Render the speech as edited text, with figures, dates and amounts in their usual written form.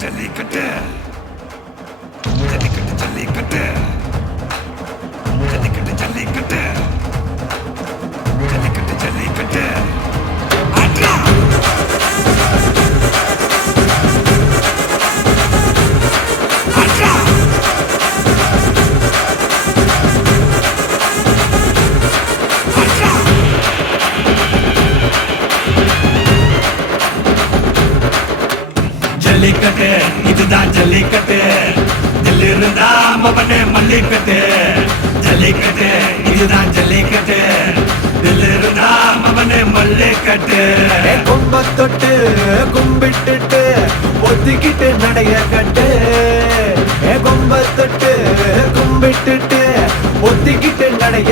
ஜல்லிக்கட்டு ஜல்லிக்கட்டு ஜல்லிக்கட்டு ஜல்லிக்கட்டு ஜல்லிக்கட்டு ஜல்லிக்கட்டு ஜல்லிக்கட்டு ஆட்ரா ஆட்ரா ஆட்ரா ஜல்லிக்கட்டு இதுதான் ஜல்லிக்கட்டு தில் இருந்தா மவனே மல்லிக்கட்டு ஜல்லிக்கட்டு இதுதான் ஜல்லிக்கட்டு தில் இருந்தா மவனே மல்லிக்கட்டு கொம்ப தொட்டு கும்பிட்டுட்டு ஒத்திக்கிட்டு நடைய கட்டு கொம்ப தொட்டு கும்பிட்டுட்டு ஒத்திக்கிட்டு நடைய